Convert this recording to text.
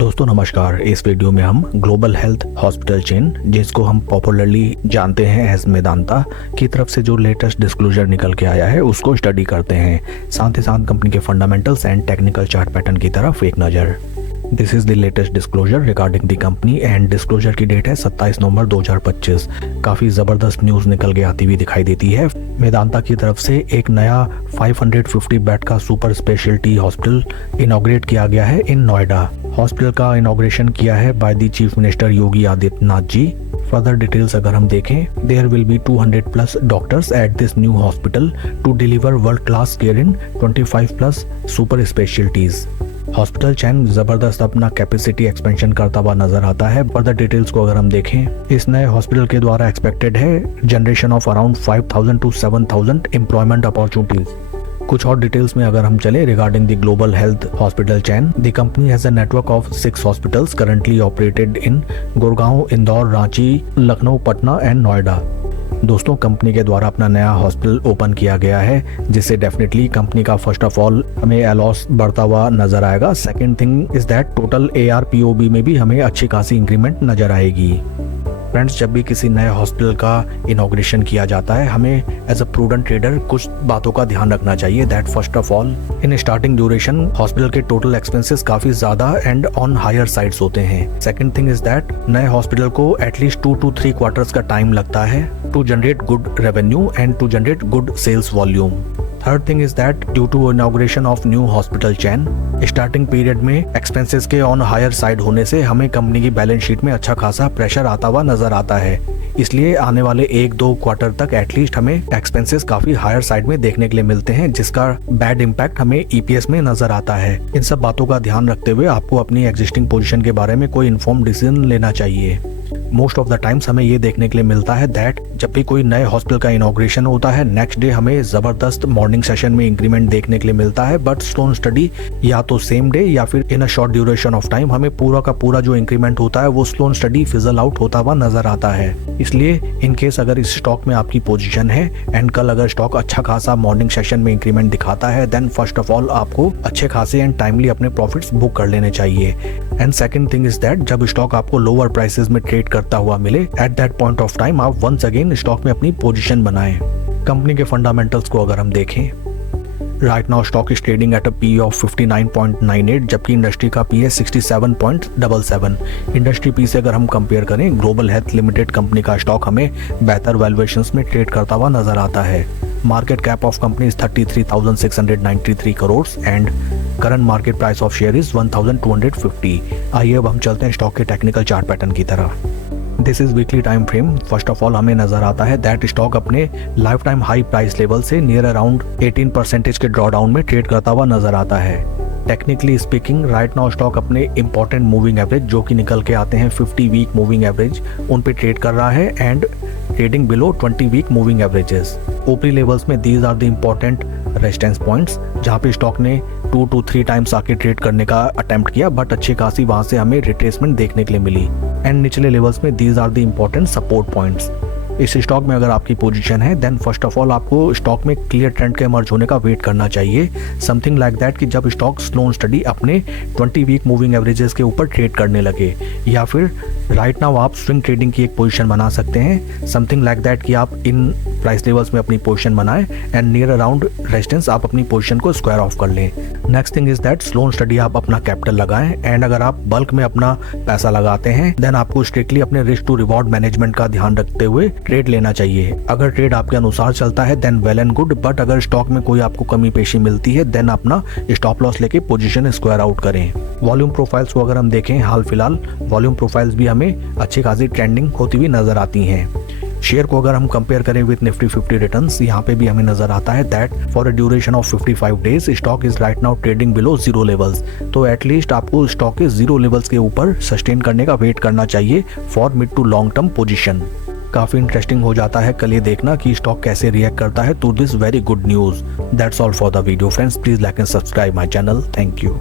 दोस्तों नमस्कार। इस वीडियो में हम ग्लोबल हेल्थ हॉस्पिटल चेन, जिसको हम पॉपुलरली जानते हैं एज मेदांता, की तरफ से जो लेटेस्ट डिस्क्लोजर निकल के आया है उसको स्टडी करते हैं। साथ ही साथ कंपनी के fundamentals and technical chart pattern की तरफ एक नज़र। This is the latest disclosure regarding the company and disclosure की डेट है 27 नवंबर 2025। काफ़ी ज़बरदस्त न्यूज़ निकल के आती हुई दिखाई देती है। मेदांता की तरफ से एक नया 550 बेड का सुपर स्पेशलिटी हॉस्पिटल इनॉग्रेट किया गया है इन नोएडा। हॉस्पिटल का इनॉग्रेशन किया है by the chief minister Yogi Adityanath ji. Further details अगर हम देखें, there will be 200+ doctors at this new hospital to deliver world class care in 25+ super specialities. Hospital chain जबरदस्त अपना कैपेसिटी एक्सपेंशन करता हुआ नजर आता है। फर्दर डिटेल्स को अगर हम देखें, इस नए हॉस्पिटल के द्वारा एक्सपेक्टेड है generation of around 5000 to 7000 employment opportunities. कुछ और डिटेल्स में अगर हम चले regarding the global health hospital chain, the company has a network of 6 hospitals currently operated in Gurgaon, Indore, Ranchi, Lucknow, Patna and Noida. दोस्तों कंपनी के द्वारा अपना नया हॉस्पिटल ओपन किया गया है, जिससे डेफिनेटली कंपनी का फर्स्ट ऑफ ऑल हमें एलॉस बढ़ता हुआ नजर आएगा। Second thing is that total ARPOB में भी हमें अच्छी खासी इंक्रीमेंट नजर आएगी। फ्रेंड्स, जब भी किसी नए हॉस्पिटल का इनॉग्रेशन किया जाता है, हमें एज अ प्रूडेंट ट्रेडर कुछ बातों का ध्यान रखना चाहिए। That first of all, in starting duration hospital के टोटल एक्सपेंसेस काफी ज्यादा एंड ऑन हायर साइड्स होते हैं। सेकंड थिंग इज दैट नए हॉस्पिटल को एटलीस्ट 2 to 3 क्वार्टर्स का टाइम लगता है to generate good revenue and to generate good sales volume. Third thing is that due to inauguration of new hospital chain, starting period में expenses के on higher side होने से हमें company की balance sheet में अच्छा खासा प्रेशर आता हुआ नजर आता है। इसलिए आने वाले 1-2 क्वार्टर तक एटलीस्ट हमें एक्सपेंसेस काफी हायर साइड में देखने के लिए मिलते हैं, जिसका बैड इम्पैक्ट हमें EPS में नजर आता है। इन सब बातों का ध्यान रखते हुए आपको अपनी एग्जिस्टिंग पोजीशन के बारे में कोई इन्फॉर्म डिसीजन लेना चाहिए। मोस्ट ऑफ द टाइम्स हमें ये देखने के लिए मिलता है दैट जब भी कोई नए हॉस्पिटल का इनॉग्रेशन होता है, नेक्स्ट डे हमें जबरदस्त मॉर्निंग सेशन में इंक्रीमेंट देखने के लिए मिलता है, बट स्लोन स्टडी या तो सेम डे या फिर in a short duration of time हमें पूरा का पूरा जो इंक्रीमेंट होता है वो स्लोन स्टडी फिजल आउट होता हुआ नजर आता है। इसलिए इन केस अगर इस स्टॉक में आपकी पोजीशन है एंड कल अगर स्टॉक अच्छा खासा मॉर्निंग सेशन में इंक्रीमेंट दिखाता है, देन फर्स्ट ऑफ ऑल आपको अच्छे खासे एंड टाइमली अपने प्रॉफिट्स बुक कर लेने चाहिए। And second thing is that जब स्टॉक आपको लोअर प्राइसेस में ट्रेड करता हुआ मिले, at that point of time आप वंस अगेन स्टॉक में अपनी पोजीशन बनाएं। कंपनी के फंडामेंटल्स को अगर हम देखें, right now stock is trading at a PE of 59.98, जबकि इंडस्ट्री का PE 67.77। इंडस्ट्री PE से अगर हम कंपेयर करें, ग्लोबल हेल्थ लिमिटेड कंपनी का स्टॉक हमें बेहतर वैल्यूएशंस में ट्रेड करता हुआ नजर आता है। Market cap of company is 33,693 crore and current market price of share is 1,250। आइए अब हम चलते हैं स्टॉक के टेक्निकल चार्ट पैटर्न की तरफ। This is weekly time frame. First of all हमें नजर आता है दैट स्टॉक अपने life time high price level से नियर अराउंड 18% के ड्रॉडाउन में ट्रेड करता हुआ नजर आता है। Technically speaking, right now stock अपने इंपॉर्टेंट मूविंग एवरेज जो कि निकल के आते हैं 50 वीक मूविंग एवरेज, उन पे ट्रेड कर रहा है and trading below 20 week moving averages. ओपरी लेवल्स में these are the important resistance points, जहाँ पे स्टॉक ने 2 to 3 टाइम्स आके ट्रेड करने का अटेम्प्ट किया, बट अच्छी खासी वहां से हमें रिट्रेसमेंट देखने के लिए मिली। एंड निचले लेवल्स में these are the important support points. इस स्टॉक में अगर आपकी पोजीशन है, देन फर्स्ट ऑफ ऑल आपको स्टॉक में क्लियर ट्रेंड के इमर्ज होने का वेट करना चाहिए। समथिंग लाइक दैट कि जब स्टॉक स्लोन स्टडी अपने 20 वीक मूविंग एवरेजेस के ऊपर ट्रेड करने लगे, या फिर राइट नाउ आप स्विंग ट्रेडिंग की एक पोजीशन बना सकते हैं। समथिंग लाइक दैट कि आप इन प्राइस लेवल्स में अपनी पोजीशन बनाएं एंड नियर अराउंड रेजिस्टेंस आप अपनी पोजीशन को स्क्वायर ऑफ कर लें। नेक्स्ट थिंग इज दैट स्लोन स्टडी आप अपना कैपिटल लगाएं एंड अगर आप बल्क में अपना पैसा लगाते हैं, देन आपको स्ट्रिक्टली अपने रिस्क टू रिवॉर्ड मैनेजमेंट का ध्यान रखते हुए ट्रेड लेना चाहिए। अगर ट्रेड आपके अनुसार चलता है then well and good, but अगर स्टॉक में कोई आपको कमी पेशी मिलती है, देन अपना स्टॉप लॉस लेके पोजीशन स्क्वायर आउट करें। वॉल्यूम प्रोफाइल्स को अगर हम देखें, हाल फिलहाल वॉल्यूम प्रोफाइल्स भी हमें अच्छी खासी ट्रेंडिंग होती हुई नजर आती हैं। शेयर को अगर हम कंपेयर करें विद निफ्टी 50 रिटर्न्स, यहाँ पे भी हमें नजर आता है that for a duration of 55 days stock is right now trading below 0 levels. तो एटलीस्ट आपको स्टॉक के 0 लेवल्स के ऊपर सस्टेन करने का वेट करना चाहिए for mid to long term position. काफी इंटरेस्टिंग हो जाता है कल ये देखना कि स्टॉक कैसे रिएक्ट करता है to this very good news. That's all for the video friends, please like and subscribe my channel. Thank you.